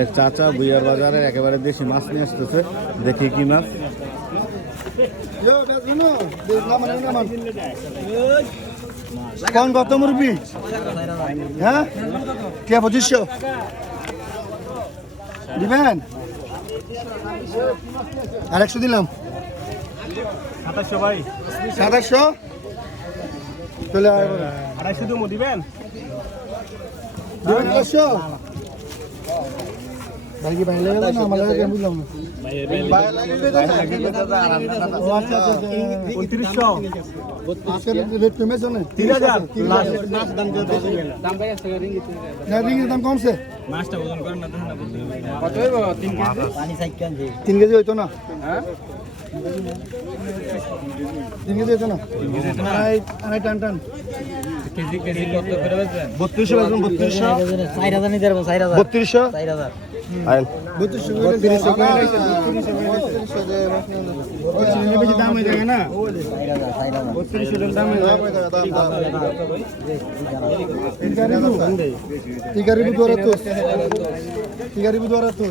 এক চাচা বুইয়ার বাজারে একেবারে দেশি মাছ নিয়ে আসতেছে, দেখি কি মাছ। কোন কত মুরবি? হ্যাঁ কে 2500 দিবেন? আর 100 দিলাম, 2700 ভাই, 2700 চলে আয়। 250 দিমু, দিবেন? দিবেন 500 ভাই কি ভাই লাগে না আমার লাগে বুঝলাম না। ভাই লাগবে তো ও আচ্ছা আচ্ছা 2900, আজকে রেট কমেছে না 3000 লাস্ট। মাছ দাম দিয়ে দাম ভাই আছে রিঙ্গিত না রিঙ্গিত দাম কমছে। মাছটা ওজন করেন না, দেখেন না বলতে কত হইব? 3 কেজি পানি 4 কেজি 3 কেজি হইতো না? হ্যাঁ 3 কেজি হইতো না? আড়াই টান টান কেজি কেজি কত করে বেচবেন? 3200 বেচবেন। 3200 4000 নিতে পারবো, 4000 3200 4000 আইন 3200 বেশি দাম হয়ে যায় না? 3200 দাম হয়ে যায়। Tiga ribu 200.